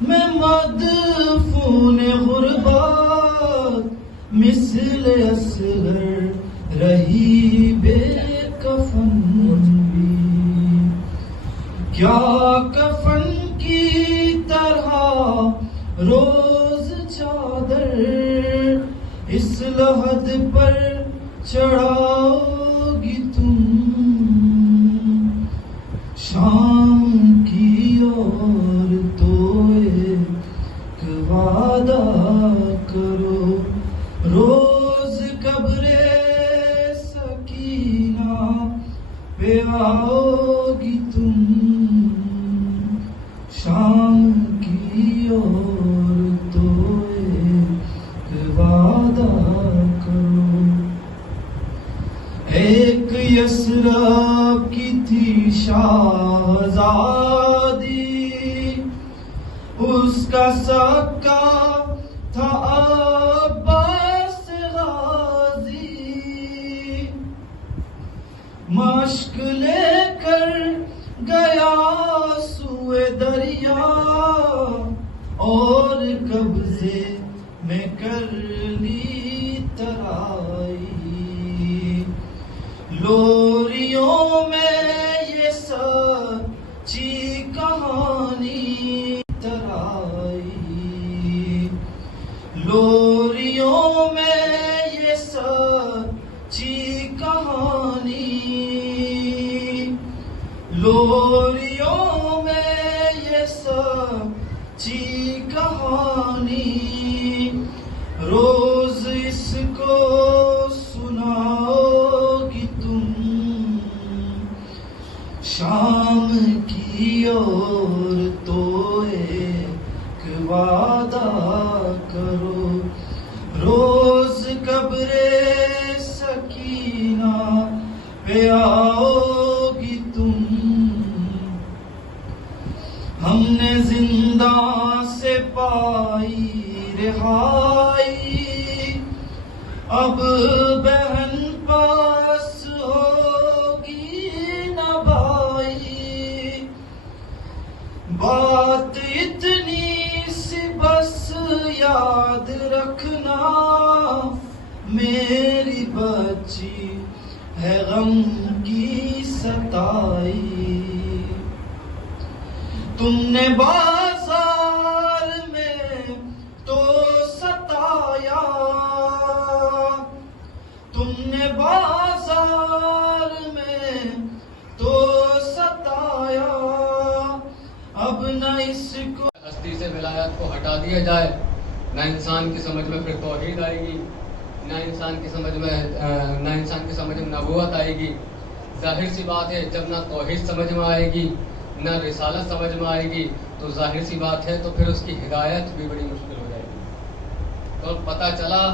میں مدفون غربات مثل اصغر رہی بے کفن بھی، کیا کفن کی طرح روز چادر اس لحد پر چڑھاؤ گی تم، شام کی اور تو ایک وعدہ کرو، روز قبر سکینہ پہ آؤ گی تم، شام کی اور تو ایک وعدہ کرو۔ ایک یثرب کی تھی شہزادی، اس کا سکہ تھا عباس غازی، مشق لے کر گیا سوئے دریا اور قبضے میں کر لی ترائی، لوریوں میں یہ سچی کہانی ترائی، لوریوں میں یہ سچی کہانی، لوریوں میں یہ سچی کہانی، روز اس کو سناؤ گی تم، شام کی اور تو ایک وعدہ کرو، روز قبر سکینہ پہ آؤ گی تم، ہم نے زنداں سے پائی رہائی، اب بہن پاس ہوگی نہ بھائی، بات اتنی سی بس یاد رکھنا، میری بچی ہے غم کی ستائی، تم نے بازار میں تو ستایا، تم نے بازار میں تو ستایا، اب نہ اس کو ہستی سے ولایت کو ہٹا دیا جائے، نہ انسان کی سمجھ میں پھر توحید آئے گی، نہ انسان کی سمجھ میں نبوت آئے گی۔ ظاہر سی بات ہے جب نہ توحید سمجھ میں آئے گی نہ رسالت سمجھ میں آئے گی تو ظاہر سی بات ہے تو پھر اس کی ہدایت بھی بڑی مشکل ہو جائے گی۔ تو پتہ چلا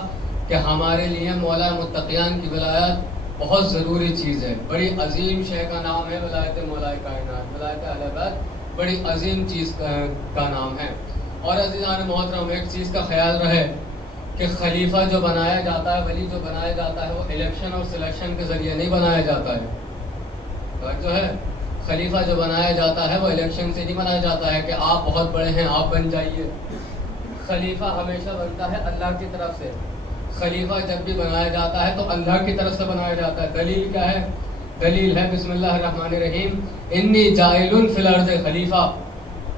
کہ ہمارے لیے مولا متقیان کی ولایت بہت ضروری چیز ہے، بڑی عظیم شے کا نام ہے ولایت مولا کائنات، ولایت اہل بیت بڑی عظیم چیز کا نام ہے۔ اور عزیزان محترم ایک چیز کا خیال رہے کہ خلیفہ جو بنایا جاتا ہے، ولی جو بنایا جاتا ہے، وہ الیکشن اور سلیکشن کے ذریعے نہیں بنایا جاتا ہے، جو ہے خلیفہ جو بنایا جاتا ہے وہ الیکشن سے نہیں بنایا جاتا ہے کہ آپ بہت بڑے ہیں آپ بن جائیے۔ خلیفہ ہمیشہ بنتا ہے اللہ کی طرف سے، خلیفہ جب بھی بنایا جاتا ہے تو اللہ کی طرف سے بنایا جاتا ہے۔ دلیل کیا ہے؟ دلیل ہے بسم اللہ الرحمن الرحیم، انی جاعل فی الارض خلیفہ،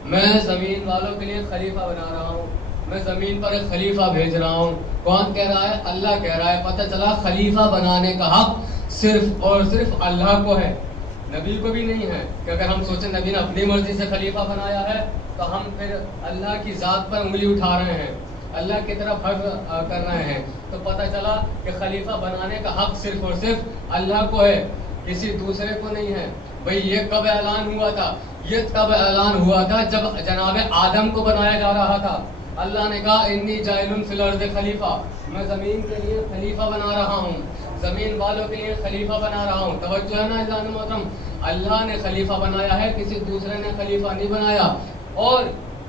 میں زمین والوں کے لیے خلیفہ بنا رہا ہوں، میں زمین پر ایک خلیفہ بھیج رہا ہوں۔ کون کہہ رہا ہے؟ اللہ کہہ رہا ہے۔ پتہ چلا خلیفہ بنانے کا حق صرف اور صرف اللہ کو ہے، نبی کو بھی نہیں ہے کہ اگر ہم سوچیں نبی نے اپنی مرضی سے خلیفہ بنایا ہے تو ہم پھر اللہ کی ذات پر انگلی اٹھا رہے ہیں، اللہ کی طرف حق کر رہے ہیں۔ تو پتہ چلا کہ خلیفہ بنانے کا حق صرف اور صرف اللہ کو ہے، کسی دوسرے کو نہیں ہے۔ بھئی یہ کب اعلان ہوا تھا؟ یہ تب اعلان ہوا تھا جب جناب آدم کو بنایا جا رہا تھا۔ اللہ نے کہا انی جاعل فی الارض خلیفہ، میں زمین کے لیے خلیفہ بنا رہا ہوں، زمین والوں کے لیے خلیفہ بنا رہا ہوں۔ توجہ ہے نا عزیزان محترم، اللہ نے خلیفہ بنایا ہے، کسی دوسرے نے خلیفہ نہیں بنایا۔ اور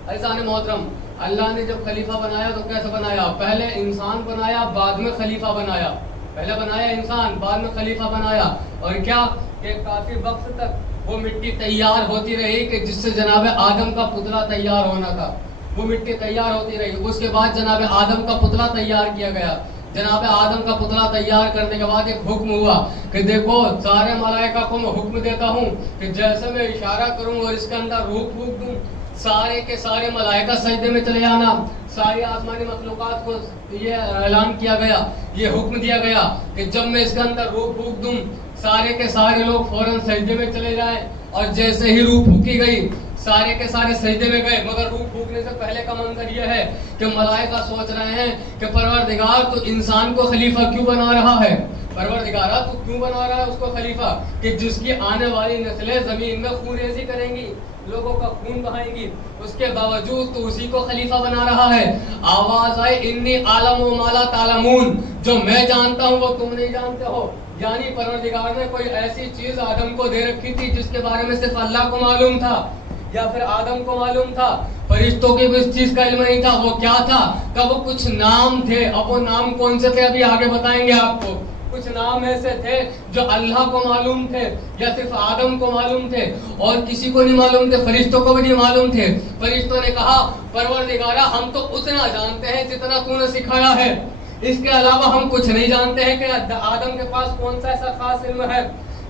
عزیزان محترم اللہ نے جب خلیفہ بنایا تو کیسے بنایا؟ پہلے انسان بنایا بعد میں خلیفہ بنایا، پہلے بنایا انسان بعد میں خلیفہ بنایا۔ اور کیا کہ کافی وقت تک وہ مٹی تیار ہوتی رہی کہ جس سے جناب آدم کا پتلا تیار ہونا تھا، وہ مٹی تیار ہوتی رہی. اس کے بعد جناب آدم کا پتلا تیار کیا گیا. جناب آدم کا پتلا تیار کرنے کے بعد ایک حکم ہوا کہ دیکھو سارے ملائکہ کو میں حکم دیتا ہوں کہ جیسے میں اشارہ کروں اور اس کے اندر روح پھونک دوں, سارے کے سارے ملائکہ سجدے میں چلے جانا. ساری آسمانی مخلوقات کو یہ اعلان کیا گیا, یہ حکم دیا گیا کہ جب میں اس کے اندر روح پھونک دوں سارے کے سارے لوگ فوراً سجدے میں چلے جائیں. اور جیسے ہی روح پھونکی گئی سارے کے سارے سجدے میں گئے. مگر روح پھونکنے سے پہلے کا منظر یہ ہے کہ ملائکہ سوچ رہے ہیں کہ پروردگار تو انسان کو خلیفہ کیوں بنا رہا ہے, پروردگارہ تو کیوں بنا رہا ہے اس کو خلیفہ, کہ جس کی آنے والی نسلیں زمین میں خون ریزی کریں گی, لوگوں کا خون بہائیں گی, اس کے باوجود تو اسی کو خلیفہ بنا رہا ہے. آواز آئی انی عالم و ما لا تعلمون, جو میں جانتا ہوں وہ تم نہیں جانتے ہو. یعنی پروردگار نے کوئی ایسی چیز آدم کو دے رکھی تھی جس کے بارے میں صرف اللہ کو معلوم تھا یا پھر آدم کو معلوم تھا, فرشتوں کی بھی اس چیز کا علم نہیں تھا. وہ کیا تھا کہ وہ کچھ نام تھے. اب وہ نام کون سے تھے ابھی آگے بتائیں گے آپ کو. کچھ نام ایسے تھے جو اللہ کو معلوم تھے یا صرف آدم کو معلوم تھے اور کسی کو نہیں معلوم تھے, فرشتوں کو بھی نہیں معلوم تھے. فرشتوں نے کہا پروردگارہ ہم تو اتنا جانتے ہیں جتنا تو نے سکھایا ہے, اس کے علاوہ ہم کچھ نہیں جانتے ہیں کہ آدم کے پاس کون سا ایسا خاص علم ہے.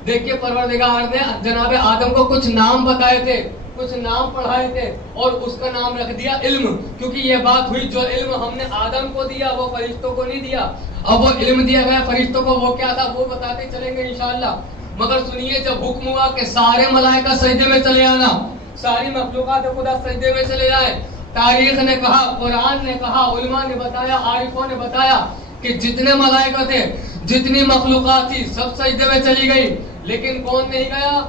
دیکھیے پروردگار نے جناب آدم کو کچھ نام بتائے تھے, کچھ نام پڑھائے تھے اور اس کا نام رکھ دیا علم, کیونکہ یہ بات ہوئی جو علم ہم نے آدم کو دیا وہ فرشتوں کو نہیں دیا. اب وہ علم دیا گیا فرشتوں کو, وہ کیا تھا وہ بتاتے چلیں گے انشاءاللہ. مگر سنیے جب حکم ہوا کہ سارے ملائکہ سجدے میں چلے آنا, ساری مخلوقات خدا سجدے میں چلے جائے, تاریخ نے کہا, قرآن نے کہا, علماء نے بتایا, عارفوں نے بتایا کہ جتنے ملائکہ تھے جتنی مخلوقات تھی سب سجدے میں چلی گئی. لیکن کون نہیں گیا,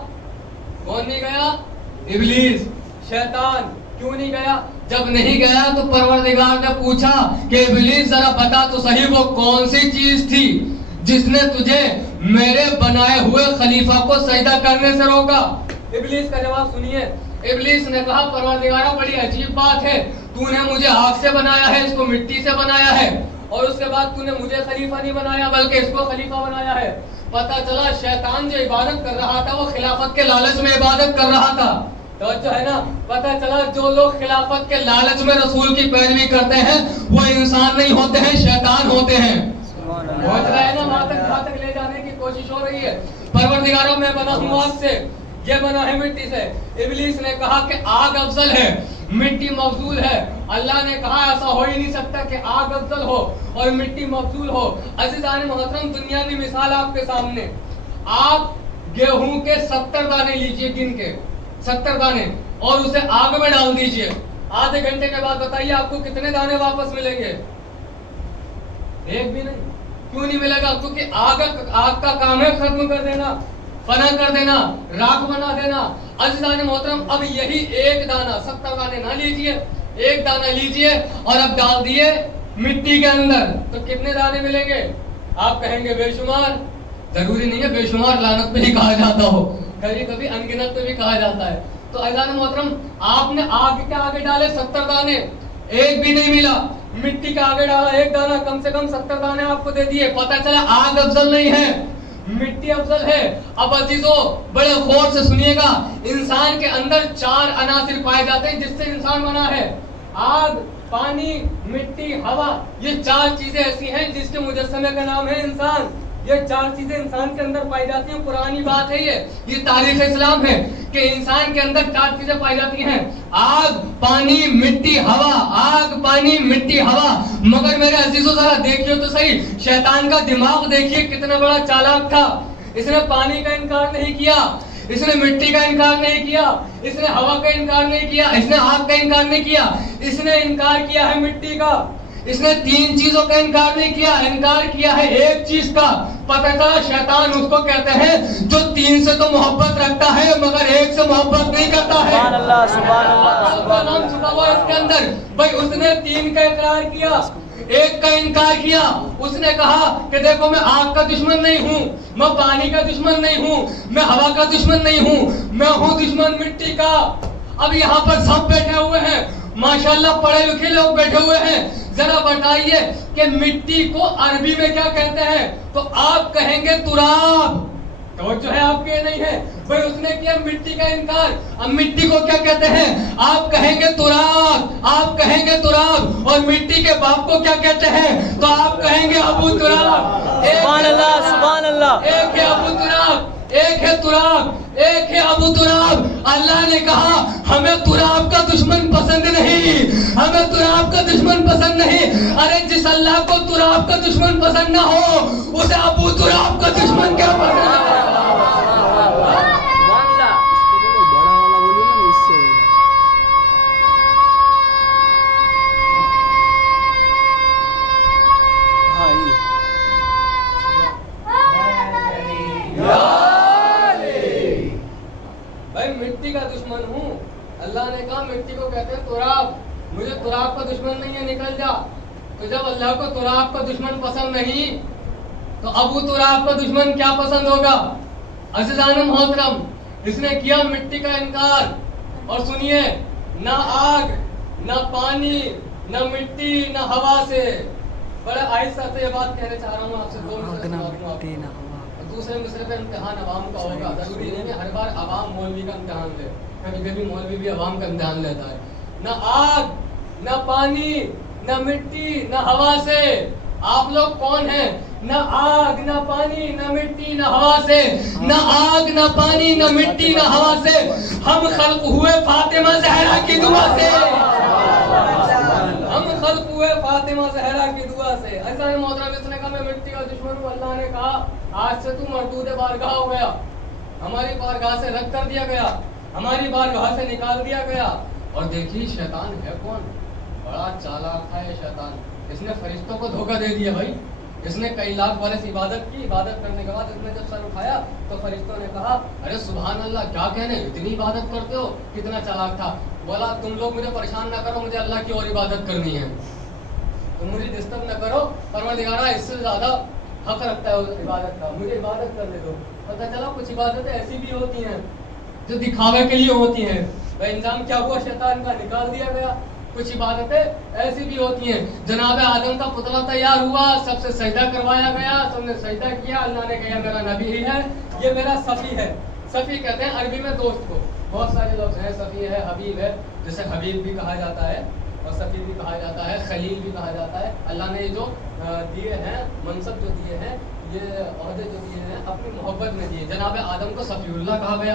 کون نہیں گیا؟ ابلیس, شیطان. کیوں نہیں گیا؟ جب نہیں گیا تو پروردگار نے پوچھا کہ ابلیس ذرا بتا تو صحیح وہ کون سی چیز تھی جس نے تجھے میرے بنائے ہوئے خلیفہ کو سجدہ کرنے سے روکا. ابلیس کا جواب سنیے. ابلیس نے کہا پروردگارہ بڑی عجیب بات ہے, تو نے مجھے آگ سے بنایا ہے, اس کو مٹی سے بنایا ہے, اور اس کے بعد تو نے مجھے خلیفہ نہیں بنایا بلکہ اس کو خلیفہ بنایا ہے. پتہ چلا شیطان جو عبادت کر رہا تھا وہ خلافت کے لالچ میں عبادت کر رہا تھا. توجہ ہے نا, پتہ چلا جو لوگ خلافت کے لالچ میں رسول کی پیروی کرتے ہیں وہ انسان نہیں ہوتے ہیں, شیطان ہوتے ہیں. پہنچ رہا ہے نا وہاں تک لے جانے کی کوشش ہو رہی ہے. پروردگاروں میں بنا ہوں آگ سے, یہ بنا ہے مٹی سے. ابلیس نے کہا کہ آگ افضل ہے, مٹی مفضول ہے. اللہ نے کہا ایسا ہو ہی نہیں سکتا کہ آگ افضل ہو اور مٹی مفضول ہو. عزیزان محترم دنیاوی مثال آپ کے سامنے, آپ گیہوں کے 70 دانے لیجئے, گن کے 70 دانے, اور اسے آگ میں ڈال دیجئے. آدھے گھنٹے کے بعد بتائیے آپ کو کتنے دانے واپس ملیں گے؟ ایک بھی نہیں. کیوں نہیں ملے گا؟ کیونکہ آگ کا کام ہے ختم کر دینا, فنا کر دینا, راکھ بنا دینا. عزیزان محترم اب یہی ایک دانہ, 70 دانے نہ لیجئے, ایک دانہ لیجئے اور اب ڈال دیے مٹی کے اندر, تو کتنے دانے ملیں گے؟ آپ کہیں گے بے شمار. ضروری نہیں ہے بے شمار لعنت پہ ہی کہا جاتا ہو, کبھی کبھی انگنت پہ بھی کہا جاتا ہے. تو عزیزان محترم آپ نے آگ کے آگے ڈالے 70 دانے, ایک بھی نہیں ملا. مٹی کے آگے ڈالا ایک دانہ, کم سے کم 70 دانے آپ کو دے دیے. پتہ چلا آگ افضل نہیں ہے, مٹی افضل ہے. اب عزیزو بڑے غور سے سنیے گا, انسان کے اندر 4 عناصر پائے جاتے ہیں جس سے انسان بنا ہے. آگ, پانی, مٹی, ہوا. یہ 4 چیزیں ایسی ہیں جس کے مجسمے کا نام ہے انسان. یہ 4 چیزیں انسان کے اندر پائی جاتی ہیں. پرانی بات ہے, یہ تاریخ اسلام ہے کہ انسان کے اندر 4 چیزیں پائی جاتی ہیں, آگ, پانی, مٹی, ہوا. آگ, پانی, مٹی, ہوا. مگر میرے عزیزو ذرا دیکھیے تو صحیح, شیطان کا دماغ دیکھیے کتنا بڑا چالاک تھا. اس نے پانی کا انکار نہیں کیا, اس نے مٹی کا انکار نہیں کیا, اس نے ہوا کا انکار نہیں کیا, اس نے آگ کا انکار نہیں کیا, اس نے انکار کیا ہے مٹی کا. اس نے 3 چیزوں کا انکار نہیں کیا, انکار کیا ہے ایک چیز کا. پتہ چلا شیطان اس کو کہتے ہیں جو 3 سے تو محبت رکھتا ہے مگر 1 سے محبت نہیں کرتا ہے. سبحان اللہ, سبحان اللہ, سبحان اللہ. نام چھپا ہوا ہے اس کے اندر. بھائی اس نے 3 کا اقرار کیا, 1 کا انکار کیا. اس نے کہا کہ دیکھو میں آگ کا دشمن نہیں ہوں, میں پانی کا دشمن نہیں ہوں, میں ہوا کا دشمن نہیں ہوں, میں ہوں دشمن مٹی کا. اب یہاں پر سب بیٹھے ہوئے ہیں, ماشاءاللہ پڑھے لکھے لوگ بیٹھے ہوئے ہیں. ذرا بتائیے کہ مٹی کو عربی میں کیا کہتے ہیں؟ تو آپ کہیں گے تراب. توجہ ہے آپ کے نہیں ہے بھائی, اس نے کیا مٹی کا انکار. اب مٹی کو کیا کہتے ہیں؟ آپ کہیں گے تراب. آپ کہیں گے تراب، اور مٹی کے باپ کو کیا کہتے ہیں؟ تو آپ کہیں گے ابو تراب۔ سبحان اللہ، سبحان اللہ۔ ایک ہے ابو تراب، ایک ہے تراب، ایک ہے ابو تراب۔ اللہ نے کہا ہمیں تراب کا دشمن پسند نہیں، ہمیں تراب کا دشمن پسند نہیں۔ ارے جس اللہ کو تراب کا دشمن پسند نہ ہو، اسے ابو تراب کا دشمن کیا پسند ہے؟ مٹی کا دشمن ہوں، اللہ نے کہا مٹی کو کہتے ہیں تراب، مجھے تراب کا دشمن نہیں ہے، نکل جا۔ تو جب اللہ کو تراب کا دشمن پسند نہیں تو ابو تراب کا دشمن کیا پسند ہوگا؟ عزیزان محترم، اس نے کیا مٹی کا انکار۔ اور سنیے، نہ آگ، نہ پانی، نہ مٹی، نہ ہوا سے، بڑے آہستہ سے یہ بات کہنا چاہ رہا ہوں آپ سے، دوسرے مصرے پہ امتحان عوام کا ہوگا، ضروری نہیں ہے ہر بار عوام مولوی کا امتحان لے، کبھی کبھی مولوی بھی عوام کا امتحان لیتا ہے۔ نہ آگ، نہ پانی، نہ مٹی، نہ ہوا سے، آپ لوگ کون ہیں؟ نہ آگ، نہ پانی، نہ مٹی، نہ ہوا سے، نہ آگ، نہ پانی، نہ مٹی، نہ ہوا سے، ہم خلق ہوئے فاطمہ زہرا کی دعا سے، ہم خلق ہوئے فاطمہ زہرا کی دعا سے۔ ایسا محترم، اس نے کہا میں مٹی کا دشمن ہوں، اللہ نے کہا آج سے تو مردود بارگاہ ہو گیا، ہماری بارگاہ سے رد کر دیا گیا، ہماری بارگاہ سے نکال دیا گیا۔ اور دیکھیے شیطان ہے کون؟ بڑا چالاک ہے شیطان، اس نے فرشتوں کو دھوکہ دے دیا بھائی۔ اس نے کئی لاکھ برس عبادت کی، عبادت کرنے کے بعد اس نے جب سر اٹھایا تو فرشتوں نے کہا ارے سبحان اللہ، کیا کہنے، اتنی عبادت کرتے ہو، کتنا چالاک تھا۔ بولا تم لوگ مجھے پریشان نہ کرو، مجھے اللہ کی اور عبادت کرنی ہے، تم مجھے ڈسٹرب نہ کرو، پروردگارہ اس سے زیادہ حق رکھتا ہے عبادت کا، مجھے عبادت کرنے دو۔ پتہ چلا کچھ عبادتیں ایسی بھی ہوتی ہیں جو دکھاوے کے لیے ہوتی ہیں، وہ انجام کیا ہوا؟ شیطان کا نکال دیا گیا۔ کچھ عبادتیں ایسی بھی ہوتی ہیں، جناب آدم کا پتلا تیار ہوا، سب سے سجدہ کروایا گیا، سب نے سجدہ کیا، اللہ نے کہا میرا نبی ہی ہے، یہ میرا صفی ہے۔ صفی کہتے ہیں عربی میں دوست کو، بہت سارے لوگ ہیں، صفی ہے، حبیب ہے، جسے حبیب بھی کہا جاتا ہے اور صفی بھی کہا جاتا ہے، خلیل بھی کہا جاتا ہے۔ اللہ نے جو دیے ہیں، منصب جو دیے ہیں، یہ عہدے جو دیے ہیں، اپنی محبت میں دیے۔ جناب آدم کو صفی اللہ کہا گیا،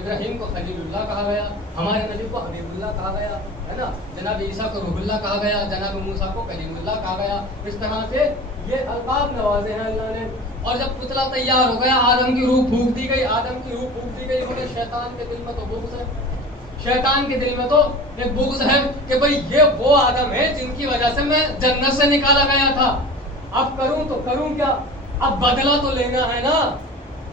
ابراہیم کو خلیل اللہ کہا گیا، ہمارے نبی کو حبیب اللہ کہا گیا، ہے نا، جناب عیسیٰ کو روح اللہ کہا گیا، جناب موسیٰ کو کلیم اللہ کہا گیا۔ اس طرح سے یہ القاب نوازے ہیں اللہ نے۔ اور جب پتلا تیار ہو گیا، آدم کی روح پھونک دی گئی، آدم کی روح پھونک دی گئی، انہیں شیطان کے دل میں تو بغض ہے، شیطان کے دل میں تو ایک بغض ہے کہ بھئی یہ وہ آدم ہے جن کی وجہ سے میں جنت سے نکالا گیا تھا، اب کروں تو کروں کیا، اب بدلہ تو لینا ہے نا،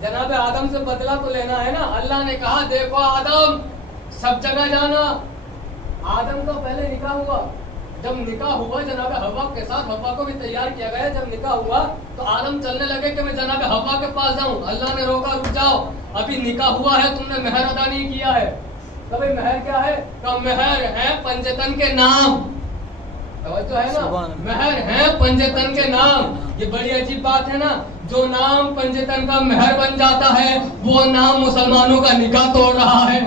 جناب آدم سے بدلہ تو لینا ہے نا۔ اللہ نے کہا دیکھو آدم، سب جگہ جانا۔ آدم کا پہلے نکاح ہوا، جب نکاح ہوا جناب حوا کے ساتھ، حوا کو بھی تیار کیا گیا، جب نکاح ہوا تو آدم چلنے لگے کہ میں جناب حوا کے پاس جاؤں، اللہ نے روکا، رک جاؤ، ابھی نکاح ہوا ہے، تم نے مہر ادا نہیں کیا ہے۔ تو بھئی مہر کیا ہے؟ تو مہر ہے پنجتن کے نام، توجہ ہے نا، مہر ہے پنجتن کے نام۔ یہ بڑی عجیب بات ہے نا، جو نام پنجتن کا مہر بن جاتا ہے وہ نام مسلمانوں کا نکاح توڑ رہا ہے۔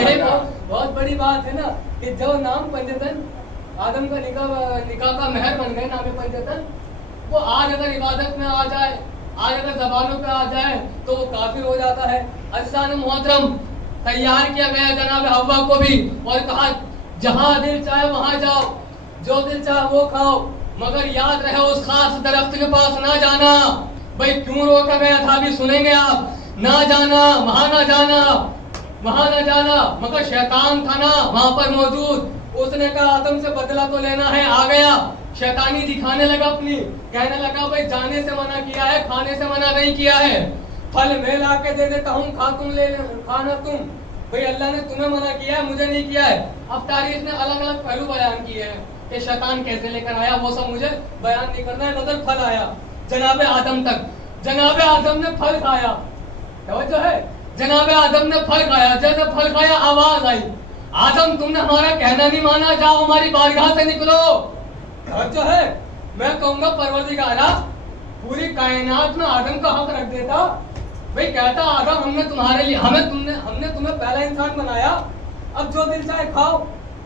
یہ بہت بڑی بات ہے نا کہ جو نام پنجتن آدم کا نکاح کا مہر بن گئے، نام پنجتن، وہ آج اگر عبادت میں آ جائے، آج اگر زبانوں پہ آ جائے تو وہ کافر ہو جاتا ہے۔ عزیزان محترم، تیار کیا گیا جناب حوا کو بھی اور کہا جہاں دل چاہے وہاں جاؤ، جو دل چاہے وہ کھاؤ، مگر یاد رہے اس خاص درخت کے پاس نہ جانا۔ بھئی کیوں روکا گیا تھا بھی سنیں گے آپ، نہ جانا، وہاں نہ جانا، وہاں نہ جانا، مگر شیطان تھا نا وہاں پر موجود، اس نے کہا آدم سے بدلہ تو لینا ہے، آ گیا، شیطانی دکھانے لگا اپنی، کہنے لگا بھئی جانے سے منع کیا ہے، کھانے سے منع نہیں کیا ہے، پھل میں لا کے دے دیتا ہوں، کھانا تم، بھئی اللہ نے تمہیں منع کیا ہے، مجھے نہیں کیا ہے۔ اب تاریخ نے الگ الگ پہلو بیان کیے ہیں کہ شیطان کیسے لے کر آیا، وہ سب مجھے بیان نہیں کرنا ہے، مگر پھل آیا جناب آدم تک، جناب آدم نے پھل کھایا، توجہ ہے، جناب آدم نے پھل کھایا، جیسے پھل کھایا آواز آئی، آدم تم نے ہمارا کہنا نہیں مانا، جاؤ ہماری بارگاہ سے نکلو۔ توجہ ہے، میں کہوں گا پروردگارہ پوری کائنات میں آدم کا حق رکھ دیتا، بھئی کہتا آدم ہم نے تمہارے لیے ہم نے تمہیں پہلا انسان بنایا، اب جو دل چاہے کھاؤ،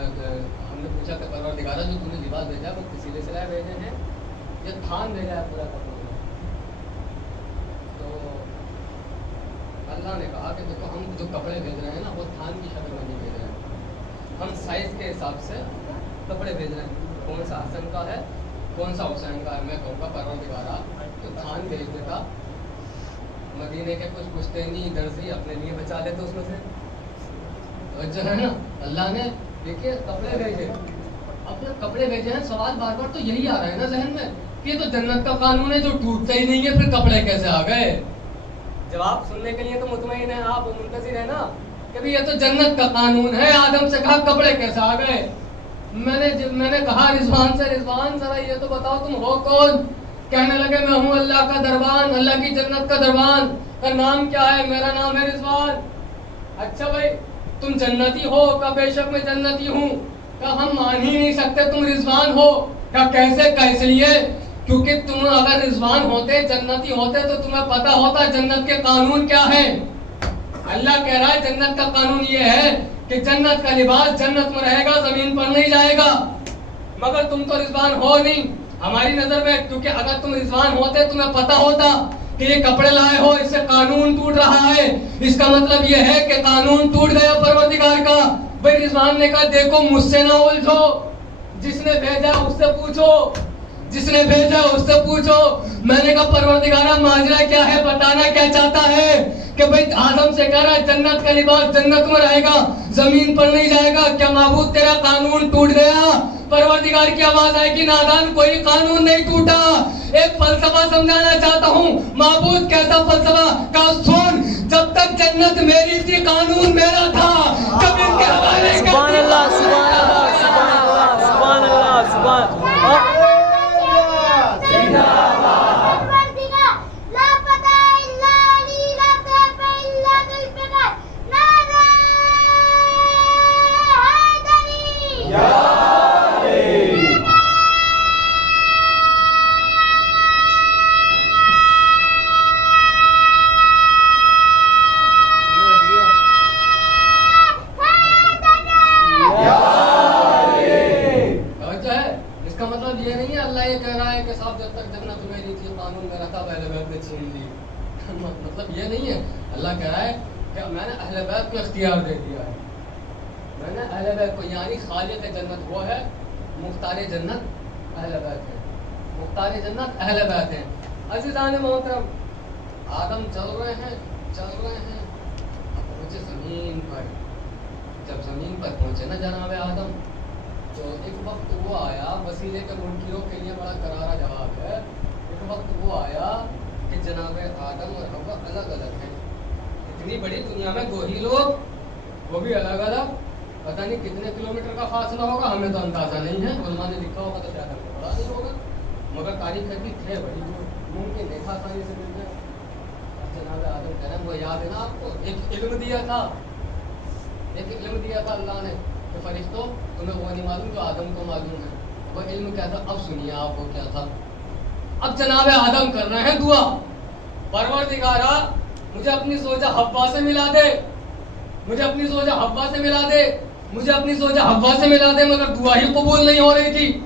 ہم نے پوچھا کہ پروردگارہ جو تم نے لباس بھیجا وہ کسی لیے سلائے بھیجے ہیں یا تھان بھیجا ہے پورا کپڑوں میں؟ تو اللہ نے کہا کہ دیکھو ہم جو کپڑے بھیج رہے ہیں نا وہ تھان کی شکل میں نہیں بھیج رہے ہیں، ہم سائز کے حساب سے کپڑے بھیج رہے ہیں، کون سا حسن کا ہے کون سا حسین کا ہے۔ میں کہوں گا پروردگارہ تو تھان بھیج دیتا، مدینے کے کچھ پشتینی درزی اپنے لیے بچا لیتے اس میں سے، جو ہے نا اللہ نے دیکھیے کپڑے بھیجے، اپنے کپڑے بھیجے ہیں۔ سوال بار بار تو یہی آ رہا ہے نا ذہن میں کہ یہ تو جنت کا قانون ہے جو ٹوٹتا ہی نہیں ہے، پھر کپڑے کیسے آ گئے؟ جواب سننے کے لیے تو مطمئن ہے آپ، منتظر ہے نا کہ بھی یہ تو جنت کا قانون ہے۔ آدم سے کہا کپڑے کیسے آ گئے؟ میں نے کہا رضوان سے، رضوان ذرا یہ تو بتاؤ تم ہو کون؟ کہنے لگے میں ہوں اللہ کا دربان، اللہ کی جنت کا دربان۔ کا نام کیا ہے؟ میرا نام ہے رضوان۔ اچھا بھائی تم جنتی ہو؟ کہ بے شک میں جنتی ہوں۔ کہ ہم مان ہی نہیں سکتے تم رضوان ہو۔ کہ کیسے؟ اس لیے کیونکہ تم اگر رضوان ہوتے جنتی ہوتے تو تمہیں پتا ہوتا جنت کے قانون کیا ہے۔ اللہ کہہ رہا ہے جنت کا قانون یہ ہے کہ جنت کا لباس جنت میں رہے گا، زمین پر نہیں جائے گا۔ مگر تم تو رضوان ہو نہیں ہماری نظر میں، کیونکہ اگر تم رضوان ہوتے تمہیں پتا ہوتا کہ یہ کپڑے لائے ہو اس سے قانون ٹوٹ رہا ہے، اس کا مطلب یہ ہے کہ قانون ٹوٹ گیا پروردگار کا۔ بھائی رضوان نے کہا دیکھو مجھ سے نہ الجھو، جس نے بھیجا اس سے پوچھو، جس نے بھیجا اس سے پوچھو۔ میں نے کہا پروردگارہ ماجرا کیا ہے، بتانا کیا چاہتا ہے؟ کہ بھئی آدم سے کہہ رہا ہے جنت کا لباس جنت میں رہے گا، زمین پر نہیں جائے گا، کیا معبود تیرا قانون ٹوٹ گیا؟ پروردگار کی آواز آئے گی نادان کوئی قانون نہیں ٹوٹا، ایک فلسفہ سمجھانا چاہتا ہوں۔ معبود کیسا فلسفہ؟ کہا سن، جب تک جنت میری تھی قانون میرا تھا، جب ان کے حوالے سبحان اللہ سبحان اللہ سبحان اللہ سبحان اللہ سبحان اللہ۔ مطلب یہ نہیں ہے، اللہ کہہ رہا ہے کہ میں نے اہل بیت کو اختیار دے دیا ہے، میں نے اہل بیت کو، یعنی خالق جنت وہ ہے، مختار جنت اہل بیت ہے، مختار جنت اہل بیت ہیں۔ عزیزان محترم آدم چل رہے ہیں پہنچے زمین پر۔ جب زمین پر پہنچے نا جناب آدم تو ایک وقت وہ آیا، وسیلے کے منکروں کے لیے بڑا کرارا جواب ہے، ایک وقت وہ آیا کہ جناب آدم اور حوا الگ الگ ہیں۔ اتنی بڑی دنیا میں دو ہی لوگ، وہ بھی الگ الگ، پتہ نہیں کتنے کلومیٹر کا فاصلہ ہوگا، ہمیں تو اندازہ نہیں ہے، علماء نے لکھا ہوگا تو شاید ہم کو پڑا نہیں ہوگا، مگر تاریخ کی تھے بڑی دور، ممکن دیکھا آسانی سے مل جائے۔ جناب آدم کہہ رہے ہیں وہ یاد ہے نا آپ کو، ایک علم دیا تھا اللہ نے کہ فرشتوں تمہیں وہ نہیں معلوم جو آدم کو معلوم ہے۔ وہ علم کیا تھا؟ اب سنیے آپ کو کیا تھا۔ اب جناب آدم کر رہے ہیں دعا، پروردگارا مجھے اپنی زوجہ حوا سے ملا دے، مجھے اپنی زوجہ حوا سے ملا دے، مجھے اپنی زوجہ حوا سے ملا دے، مگر دعا ہی قبول نہیں ہو رہی تھی۔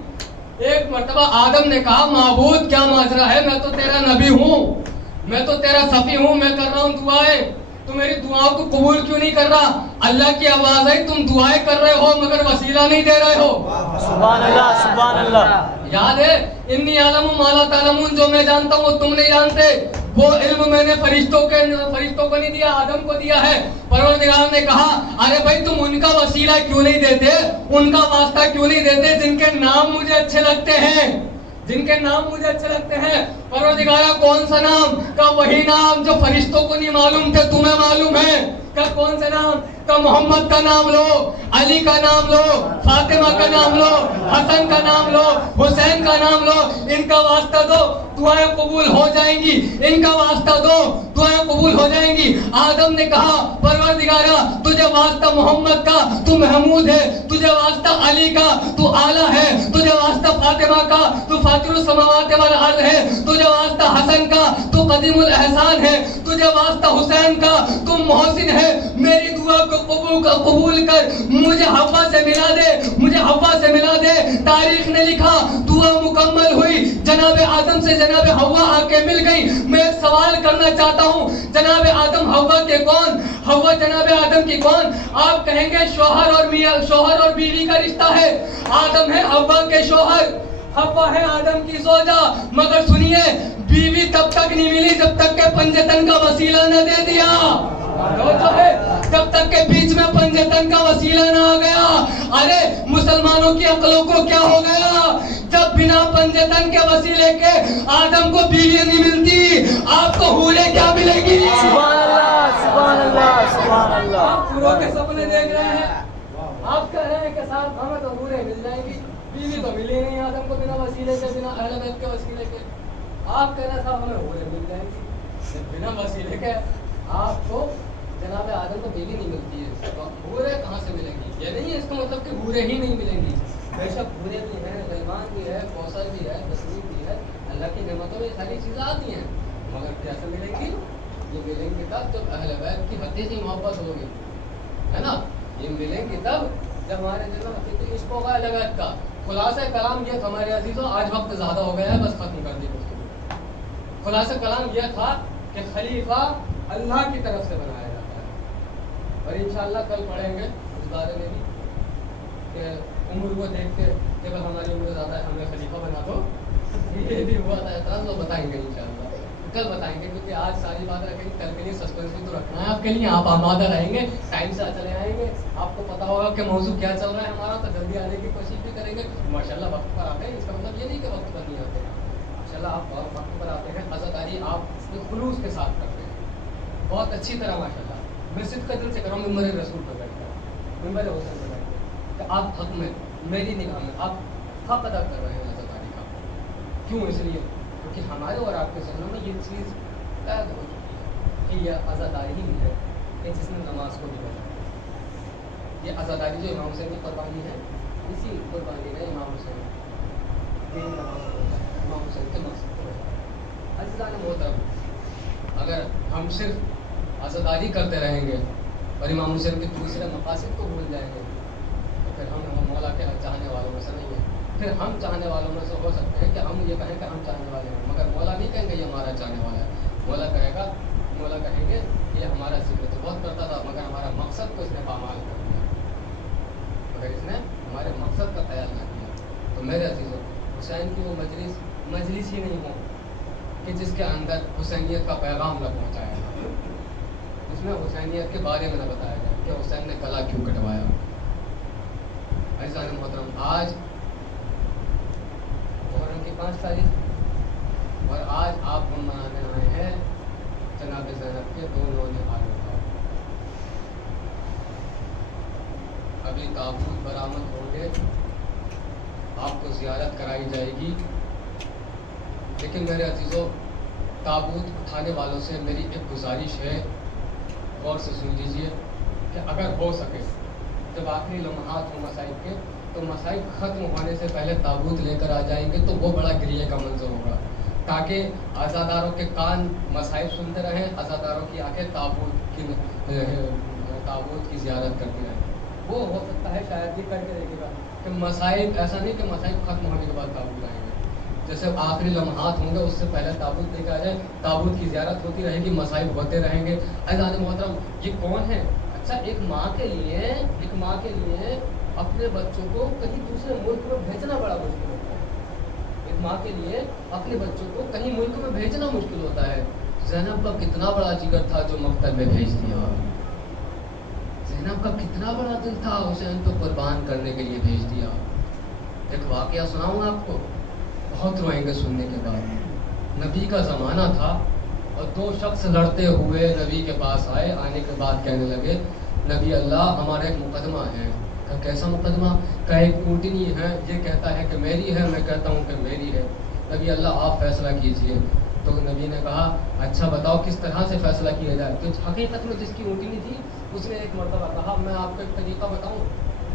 ایک مرتبہ آدم نے کہا معبود کیا ماجرا ہے، میں تو تیرا نبی ہوں، میں تو تیرا صفی ہوں، میں کر رہا ہوں دعائیں، تو میری دعاؤں کو قبول کیوں نہیں کر رہا؟ اللہ کی آواز ہے تم دعائیں کر رہے ہو مگر وسیلہ نہیں دے رہے ہو۔ سبحان اللہ سبحان اللہ۔ یاد ہے انی عالم ما لا تعلمون، جو میں جانتا ہوں وہ تم نہیں جانتے، وہ علم میں نے فرشتوں کو نہیں دیا، آدم کو دیا ہے۔ پروردگار نے کہا ارے بھائی تم ان کا وسیلہ کیوں نہیں دیتے، ان کا واسطہ کیوں نہیں دیتے جن کے نام مجھے اچھے لگتے ہیں، جن کے نام مجھے اچھے لگتے ہیں۔ پروردگارہ کون سا نام؟ کہ وہی نام جو فرشتوں کو نہیں معلوم تھے تمہیں معلوم ہے۔ کہ کون سے نام؟ کہ محمد کا نام لو، علی کا نام لو، فاطمہ کا نام لو، حسن کا نام لو، حسین کا نام لو، ان کا واسطہ دو، دعائیں قبول ہو جائیں گی، ان کا واسطہ دو، دعائیں قبول ہو جائیں گی۔ آدم نے کہا پروردگارا تجھے واسطہ محمد کا تو محمود ہے، تجھے واسطہ علی کا تو اعلیٰ ہے، تجھے واسطہ فاطمہ کا تو فاطر السماوات والارض ہے، تجھے واسطہ حسن کا تو قدیم الاحسان ہے، تجھے واسطہ حسین کا تو محسن ہے۔ میری دعا کو قبول کر مجھے حوا سے ملا دے، مجھے حوا سے ملا دے۔ تاریخ نے لکھا دعا مکمل ہوئی، جناب آدم سے جناب حوا آ کے مل گئی۔ میں ایک سوال کرنا چاہتا ہوں، جناب آدم حوا کے کون؟ حوا جناب آدم کی کون؟ آپ کہیں گے شوہر اور میاں، شوہر اور بیوی کا رشتہ ہے۔ آدم ہے حوا کے شوہر، حوا ہے آدم کی زوجہ، مگر سنیے بیوی تب تک نہیں ملی جب تک کہ پنجتن کا وسیلہ نہ دے دیا، جو ہے جب تک کہ بیچ میں پنجتن کا وسیلہ نہ آ گیا۔ ارے مسلمانوں کی عقلوں کو کیا ہو گیا؟ جب بنا پنجتن کے وسیلے کے آدم کو بیوی نہیں ملتی، آپ کو حوریں کیا ملے گی؟ سبحان اللہ سبحان اللہ سبحان اللہ۔ آپ حوروں کے سپنے دیکھ رہے ہیں، آپ کہہ رہے ہیں کہ صاحب ہمیں تو حوریں مل جائیں گی، بیوی تو ملی نہیں آدم کو بنا وسیلے کے، بنا اہل بیت کے وسیلے کے۔ آپ کہہ رہے ہیں صاحب ہمیں حوریں مل جائیں گی، بنا وسیلے کے آپ کو جناب آدم کو بیوی نہیں ملتی ہے، تو حوریں کہاں سے ملیں گی؟ یہ نہیں ہے اس کا مطلب کہ حوریں ہی نہیں ملیں گی، بے شک حوریں بھی ہیں، غلمان بھی ہے، کوثر بھی ہے، تسنیم بھی ہے، اللہ کی نعمتوں میں یہ ساری چیزیں آتی ہیں، مگر کیسے ملیں گی؟ یہ ملیں گی تب جب اہل بیت کی حقیقی محبت ہوگی، ہے نا؟ یہ ملیں گی تب جب ہمارے دل میں حقیقی عشق ہوگا اہل بیت کا۔ خلاصہ کلام یہ تھا ہمارے عزیزوں، آج وقت زیادہ ہو گیا ہے، بس ختم کر دی گفتگو۔ خلاصہ کلام یہ تھا کہ خلیفہ اللہ کی طرف سے بنایا جاتا ہے، اور انشاءاللہ کل پڑھیں گے اس بارے میں بھی کہ عمر کو دیکھ کے کہ بھائی ہماری عمر زیادہ ہے ہمیں خلیفہ بنا دو، یہ بھی ہوا تھا اعتراض، وہ بتائیں گے انشاءاللہ، کل بتائیں گے، کیونکہ آج ساری بات رکھیں گے، کل کے لیے سسپینس بھی تو رکھنا ہے آپ کے لیے، آپ آمادہ رہیں گے، ٹائم سے چلے آئیں گے، آپ کو پتا ہوگا کہ موضوع کیا چل رہا ہے ہمارا، تو جلدی آنے کی کوشش بھی کریں گے۔ ماشاءاللہ وقت پر آتے ہیں، اس کا مطلب یہ نہیں کہ وقت پر نہیں آتے، ماشاءاللہ آپ وقت پر آتے ہیں، عزاداری آپ خلوص کے ساتھ کرتے ہیں بہت اچھی طرح ماشاءاللہ۔ میں صدق کا دل سے کر رہا ہوں ممبر رسول پر بیٹھ کر، ممبر حسین پر بیٹھ کر، کہ آپ حق میں، میری نگاہ میں آپ حق ادا کر رہے ہیں عزاداری کا۔ کیوں؟ اس لیے کیونکہ ہمارے اور آپ کے ذہنوں میں یہ چیز قید ہو چکی ہے کہ یہ عزاداری ہی ہے کہ جس نے نماز کو بھی بچا۔ یہ عزاداری جو امام حسین کی قربانی ہے، اسی قربانی نے امام حسین کی نماز کو بچا، امام حسین کے مقصد کو بچا۔ عزیزان محترم، اگر ہم صرف عزاداری کرتے رہیں گے اور امام حسین کے دوسرے مقاصد کو بھول جائیں گے تو پھر ہم مولا کے چاہنے والوں میں سے نہیں ہیں۔ پھر ہم چاہنے والوں میں سے ہو سکتے ہیں کہ ہم یہ کہیں کہ ہم چاہنے والے ہیں، مگر مولا نہیں کہیں گے یہ ہمارا چاہنے والا ہے، مولا کہیں گے یہ ہمارا ذکر تو بہت کرتا تھا مگر ہمارا مقصد کو اس نے پامال کر دیا، مگر اس نے ہمارے مقصد کا خیال نہ کیا۔ تو میرے عزیزوں، حسین کی وہ مجلس ہی نہیں ہو کہ جس کے اندر حسینیت کا پیغام نہ پہنچایا جائے، اس میں حسینیت کے بارے میں نہ بتایا جائے کہ حسین نے گلا کیوں کٹوایا۔ عزیزان محترم، آج محرم کی 5 تاریخ اور آج آپ ہم منانے آئے ہیں جناب زینب کے 2 نونے والوں کا۔ ابھی تابوت برآمد ہوں گے، آپ کو زیارت کرائی جائے گی، لیکن میرے عزیزوں تابوت اٹھانے والوں سے میری ایک گزارش ہے، غور سے سن لیجیے کہ اگر ہو سکے جب آخری لمحات ہوں مصائب کے تو مصائب ختم ہونے سے پہلے تابوت لے کر آ جائیں گے تو وہ بڑا گریے کا منظر ہوگا، تاکہ عزاداروں کے کان مصائب سنتے رہیں، عزاداروں کی آنکھیں تابوت کی زیارت کرتی رہیں۔ وہ ہو سکتا ہے شاید یہ کر کے دیکھے گا کہ مصائب، ایسا نہیں کہ مصائب ختم ہونے کے بعد تابوت آئیں گے، جیسے آخری لمحات ہوں گے اس سے پہلے تابوت لے کے آ جائے، تابوت کی زیارت ہوتی رہے گی، مصائب ہوتے رہیں گے۔ عزیزان محترم، یہ کون ہے؟ اچھا، ایک ماں کے لیے اپنے بچوں کو کہیں دوسرے ملک میں بھیجنا بڑا مشکل ہوتا ہے، ایک ماں کے لیے اپنے بچوں کو کہیں ملک میں بھیجنا مشکل ہوتا ہے۔ زینب کا کتنا بڑا جگر تھا جو مقتل میں بھیج دیا، زینب کا کتنا بڑا دل تھا حسین کو قربان کرنے کے لیے بھیج دیا۔ ایک واقعہ سناؤں آپ کو، بہت روئیں گے سننے کے بعد۔ نبی کا زمانہ تھا اور 2 شخص لڑتے ہوئے نبی کے پاس آئے، آنے کے بعد کہنے لگے نبی اللہ ہمارا ایک مقدمہ ہے۔ کیسا مقدمہ؟ کہ ایک اونٹنی ہے، یہ کہتا ہے کہ میری ہے، میں کہتا ہوں کہ میری ہے، نبی اللہ آپ فیصلہ کیجئے. تو نبی نے کہا اچھا بتاؤ کس طرح سے فیصلہ کیا جائے. تو حقیقت میں جس کی اونٹنی تھی اس نے ایک مرتبہ کہا میں آپ کو ایک طریقہ بتاؤں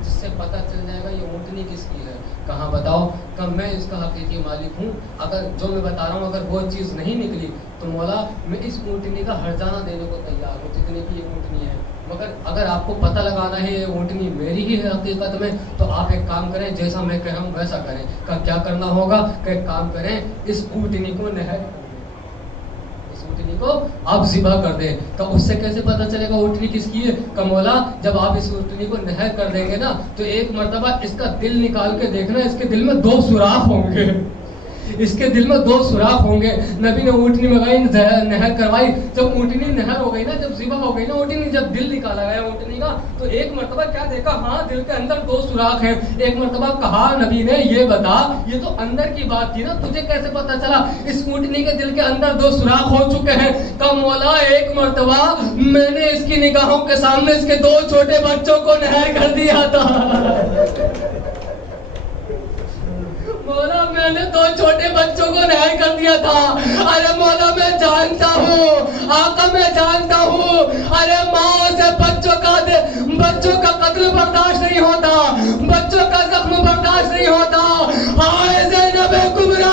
جس سے پتہ چل جائے گا یہ اونٹنی کس کی ہے. کہاں بتاؤ. کہ میں اس کا حقیقی مالک ہوں, اگر جو میں بتا رہا ہوں اگر وہ چیز نہیں نکلی تو مولا میں اس اونٹنی کا ہرجانہ دینے کو تیار ہوں جتنے کی یہ اونٹنی ہے, مگر اگر آپ کو پتہ لگانا ہے یہ اونٹنی میری ہی ہے حقیقت میں تو آپ ایک کام کریں جیسا میں کہہ رہا ہوں ویسا کریں. کہ کیا کرنا ہوگا کہ ایک کام کریں اس اونٹنی کو نہر کو آپ ذبح کر دیں. تو اس سے کیسے پتہ چلے گا اونٹنی کس کی ہے؟ کہ مولا جب آپ اس اونٹنی کو نہر کر دیں گے نا تو ایک مرتبہ اس کا دل نکال کے دیکھنا, اس کے دل میں 2 سوراخ ہوں گے, اس کے دل میں 2 سوراخ ہوں گے. نبی نے اونٹنی منگائی, نہر کروائی. جب اونٹنی نہر ہو گئی نا, جب ذبح ہو گئی نا اونٹنی, جب دل نکالا گیا اونٹنی کا تو ایک مرتبہ کیا دیکھا, ہاں دل کے اندر 2 سوراخ ہیں. ایک مرتبہ کہا نبی نے یہ بتا یہ تو اندر کی بات تھی نا, تجھے کیسے پتا چلا اس اونٹنی کے دل کے اندر 2 سوراخ ہو چکے ہیں؟ کہ مولا ایک مرتبہ میں نے اس کی نگاہوں کے سامنے اس کے 2 چھوٹے بچوں کو نہر کر دیا تھا. مولا میں نے 2 چھوٹے بچوں کو نہر کر دیا تھا. ارے مولا میں جانتا ہوں, آقا میں جانتا ہوں, ارے ماں سے بچوں کا قتل برداشت نہیں ہوتا, بچوں کا زخم برداشت نہیں ہوتا. ہائے زینب کبریٰ,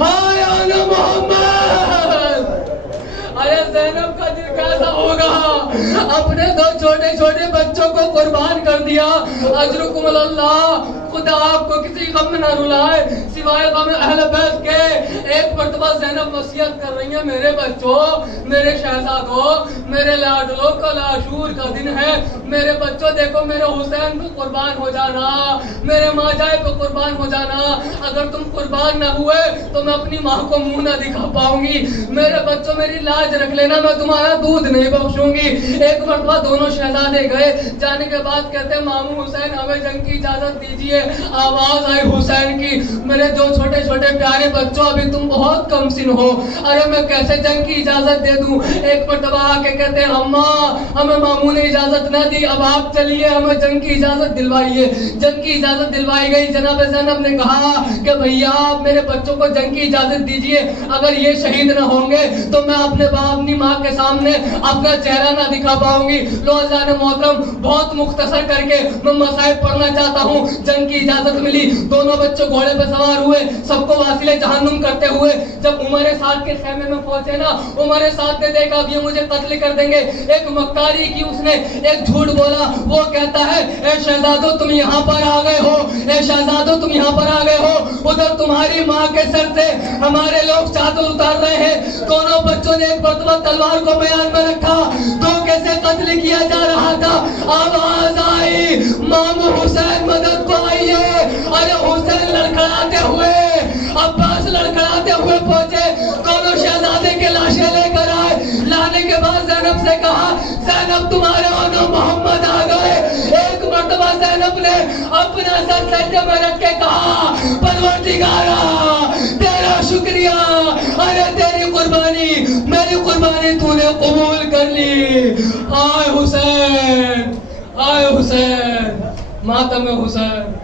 ہائے آل محمد. ارے زینب کا دل کیسا ہوگا, اپنے 2 چھوٹے چھوٹے بچوں کو قربان کر دیا. اجرکم اللہ, خدا آپ کو کسی غم میں نہ رلائے سوائے غم اہل بیت کے. ایک مرتبہ زینب وصیت کر رہی ہیں, میرے بچوں, میرے شہزادوں, میرے لاڈلوں, کل عاشور کا دن ہے, میرے بچوں دیکھو میرے حسین کو قربان ہو جانا, میرے ماں جائے کو قربان ہو جانا. اگر تم قربان نہ ہوئے تو میں اپنی ماں کو منہ نہ دکھا پاؤں گی. میرے بچوں میری لاج رکھ لینا, میں تمہارا دودھ نہیں بخشوں گی. ایک مرتبہ دونوں شہزادے گئے, جانے کے بعد کہتے ہیں ماموں حسین ہمیں جنگ کی اجازت دیجیے. آواز آئی حسین کی, میرے 2 چھوٹے چھوٹے پیارے بچوں ابھی تم بہت کم سن ہو, ارے میں کیسے جنگ کی اجازت دے دوں. ایک مرتبہ آ کے کہتے ہیں اماں ہمیں ماموں نے اجازت نہ دی, اب آپ چلیے ہمیں جنگ کی اجازت دلوائیے. جنگ کی اجازت دلوائی گئی. جناب زینب نے کہا کہ بھیا آپ میرے بچوں کو جنگ کی اجازت دیجیے, اگر یہ شہید نہ ہوں گے تو میں اپنے باپ اپنی ماں کے سامنے اپنا چہرہ نہ دکھا پاؤں گی. لو اللہ محترم بہت مختصر کر کے میں مسائب پڑھنا چاہتا ہوں. جنگ کی اجازت ملی, دونوں بچوں گھوڑے پہ سوار ہوئے, سب کو واصل جہنم کرتے ہوئے جب عمر سعد کے خیمے میں پہنچے نا, عمر سعد نے دیکھا اب یہ مجھے قتل کر دیں گے. ایک مکاری کی اس نے ایک جھوٹ بولا, وہ کہتا ہے اے شہزادو تم یہاں پر آ گئے ہو, اے شہزادو تم یہاں پر آ گئے ہو, ادھر تمہاری ماں کے سر سے ہمارے لوگ چادر اتار رہے ہیں. دونوں بچوں نے ایک مرتبہ تلوار کو میان میں رکھا, تو کیسے قتل کیا جا رہا تھا. آواز آئی ماموں حسین مدد کو آئیے. ارے حسین لڑکھڑاتے ہوئے, عباس لڑکھڑاتے ہوئے پہنچے, دونوں شہزادے کے لاشیں لے کر آئے. لانے کے بعد زینب سے کہا زینب تمہارے آنا محمد آ گئے. ایک مرتبہ زینب نے اپنا سر سجدے میں رکھ کے کہا پروردگارا تیرا شکریہ, ارے تیری قربانی میری قربانی تو نے قبول کر لی. آئے حسین, آئے حسین, ماتم حسین.